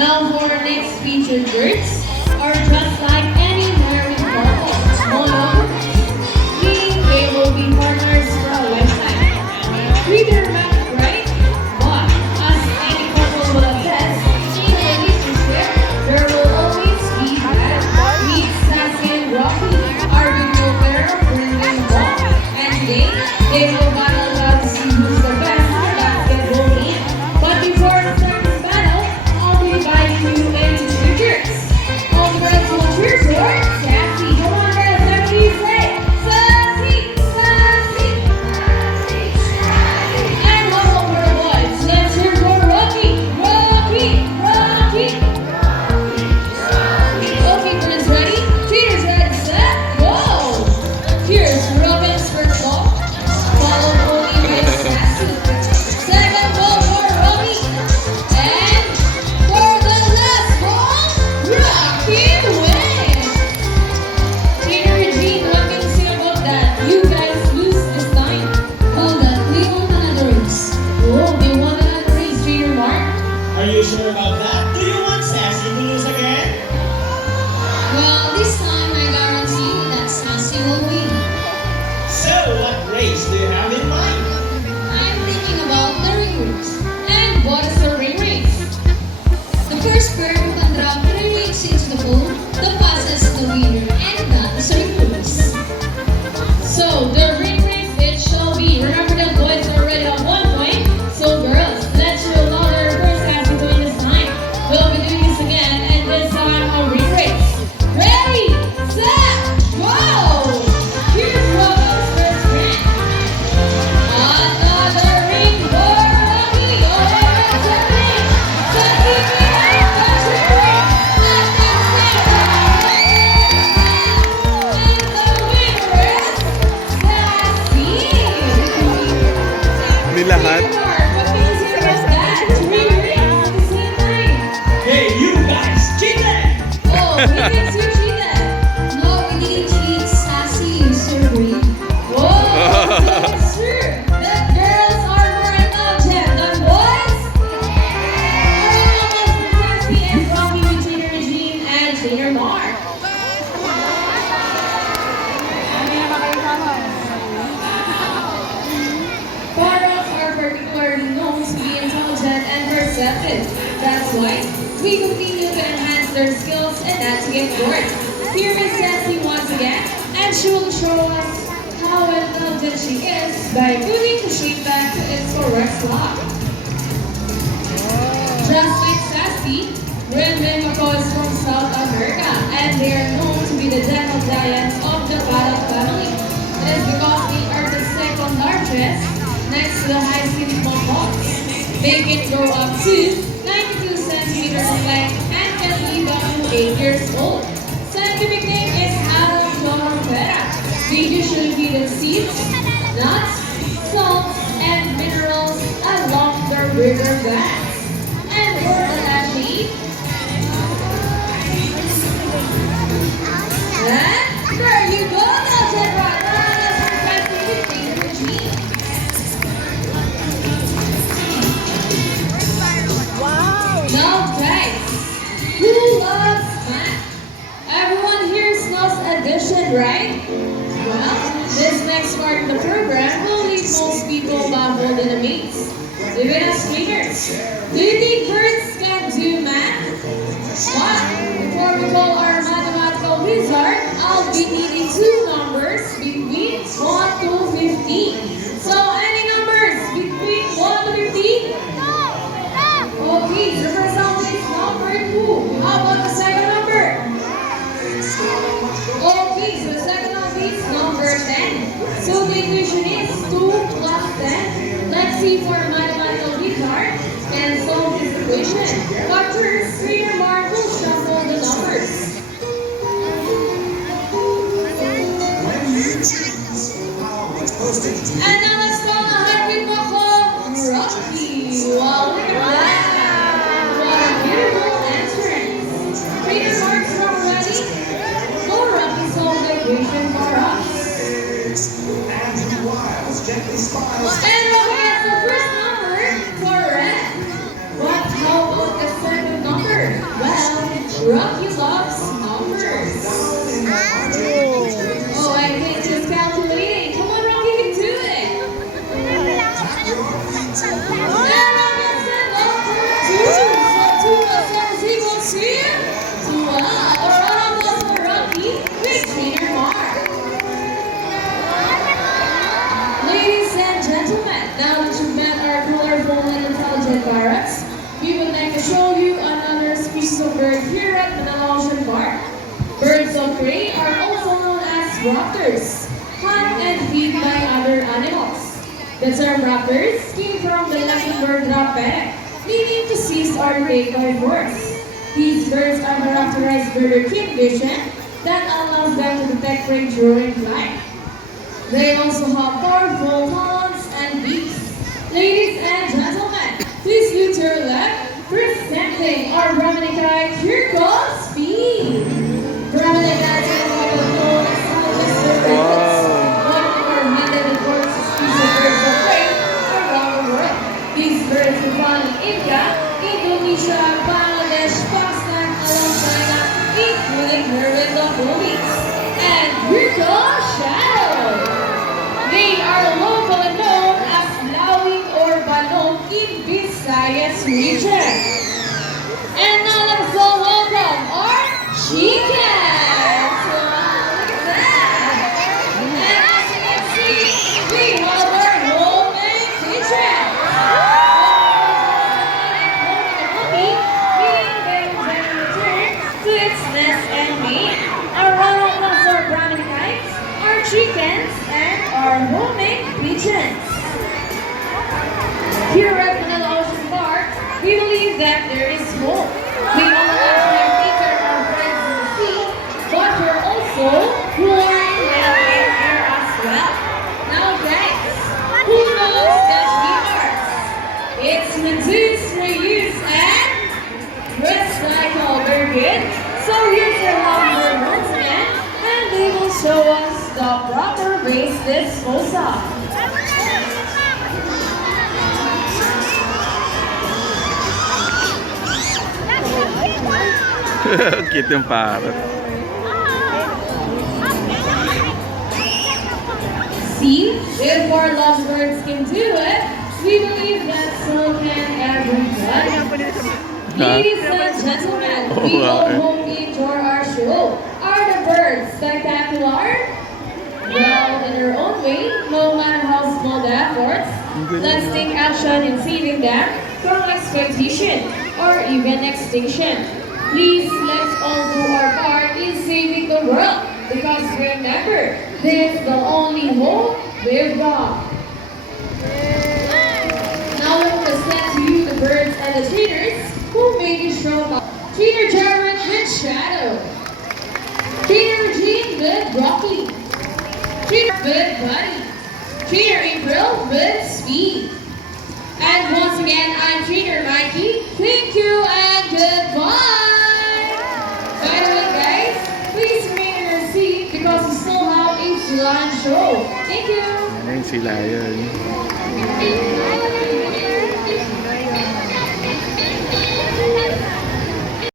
Now for our next featured birds are just like any married couple. Mono, meaning they will be partners for a lifetime. Pretty romantic, right? But as any couple will attest, in a relationship, there will always be that. Meet Sassy and Rocky, our beautiful pair of friendly couple. And today, they will battle it out to see who's the best basketball team. But before we start this battle, I'll be inviting you into cheers. All the girls will cheer for Sassy. Come on, girls, let me say Sassy, Sassy, Sassy, Sassy. And all of our boys, let's hear for Rocky, Rocky, Rocky, Rocky, Rocky. Okay, girls, ready? Cheers, ready, set, go! Cheers, Robin's first ball, followed only by Sassy. Second ball for Rocky. And for the last ball, Rocky wins. Trainer Regine, what can you say about that? You guys lose this time. Hold on, we won another race. Oh, they won another race, Trainer Mark. Are you sure about that? Do you want Sassy to lose again? Well, this time I guarantee that Sassy will win. So, what race do you have in mind? I'm thinking about the ring race. And what is the ring race? The first pair who can drop 3 rings into the pool, the passes the winner, and that is a ring race. So, the ring race it shall be. Remember the boys already have 1 point. So, girls, let's show louder for Sassy to win this time. We'll be doing this again, and this time a ring race. Ready, set, go! Here's Robo's first ring. Another ring for Rocky. Oh, it's a ring. Sassy wins the first ring. And the winner is Sassy. Ni lahat. What can you say about that? 3 rings at the same time. Hey, you guys, cheated! Oh, he thinks you cheated. No, we didn't cheat. Sassy used her ring. Whoa, that's true. The girls are more intelligent than boys. Alright, Sassy and Rocky with Trainer Regine and Trainer Mark. Parrots are particularly known to be intelligent and perceptive. That's why we continue to enhance their skills and not to get bored. Here is Sassy once again, and she will show us how intelligent she is by putting the shape back to its correct slot. Just like Sassy, Ren Mako is from South America, and they are known to be the dental giants of the Paddock family. It is because they are the second largest next to the high-skin mongols. They can grow up to 92 centimeters in length and can live up to 8 years old. Scientific name is Allodoroptera. They usually feed on seeds, nuts, salts, and minerals along the river banks. And for the athlete, and there you go, now Jen Rock. Let's request you to take the Regine. Now, guys, who loves math? Everyone here knows addition, right? Well, this next part of the program will leave most people baffled and amazed. Even as trainers, do you think birds can do math? But before we call our mathematical wizard, I'll be needing 2 numbers between 1 to 15. So, any numbers between 1 to 15? Okay, the first number is number 2. How about the second number? Okay, so the second number is number 10. So the equation is 2 plus 10. Let's see for mathematical wizard and solve this equation. But first, Trainer Mark will shuffle the numbers. And now let's go ahead with Mako Rocky. Wow, look at that. What a beautiful entrance. Trainer Mark's now ready. So Rocky solve the equation for us. And Rocky gets the first number correct. But how about the second number? raptors, hunt and feed by other animals. The term raptors came from the Latin word rapere, meaning to seize or take by force. These birds are characterized by their keen vision that allows them to detect prey during flight. They also have powerful talons and beaks. Ladies and gentlemen, please look to your left, presenting our Brahminicae Kirkos Speed. Brahminicae is a couple of known as scientists one of our handed and works species of birds of prey around the world. These birds are found in India, Indonesia, Bangladesh, Pakistan, along China, including here in the Philippines. And Kirkos Shadow. They are locally known as lawing or balong in Visayas region. And now let's go welcome our chickens. Look at that. And as you can see, we have our homemade kitchen. Meaning they will return to its nest and mate. Our round of Brahminicae, our chickens, and our homemade pigeons. Here at Manila Ocean Park, we believe that there is hope. We not only feature our friends in the sea, but we're also pouring well in here as well. Now guys, who knows the sweethearts? It's reduce, reuse, and recycle. Very good. So here's our lumber movement, and they will show us the proper waste disposal. Cute yung parrot. See, if our lovebirds can do it, we believe that so can everybody. Ladies and gentlemen, we wow. all hope you enjoy our show. Are the birds spectacular? Well, in their own way, no matter how small the efforts, let's take action in saving them from exploitation or even extinction. Please, let's all do our part in saving the world, because remember, this is the only hope we've got. Now let me present to you the birds and the trainers who made this show possible. Trainer Jared with Shadow. Trainer Jean with Rocky. Trainer with Buddy. Trainer April with Speed. And once again, I'm Trainer Mikey. Thank you and goodbye. By the way, guys, please remain in your seat because we still have a lunch show. Thank you. Ayun sila yun.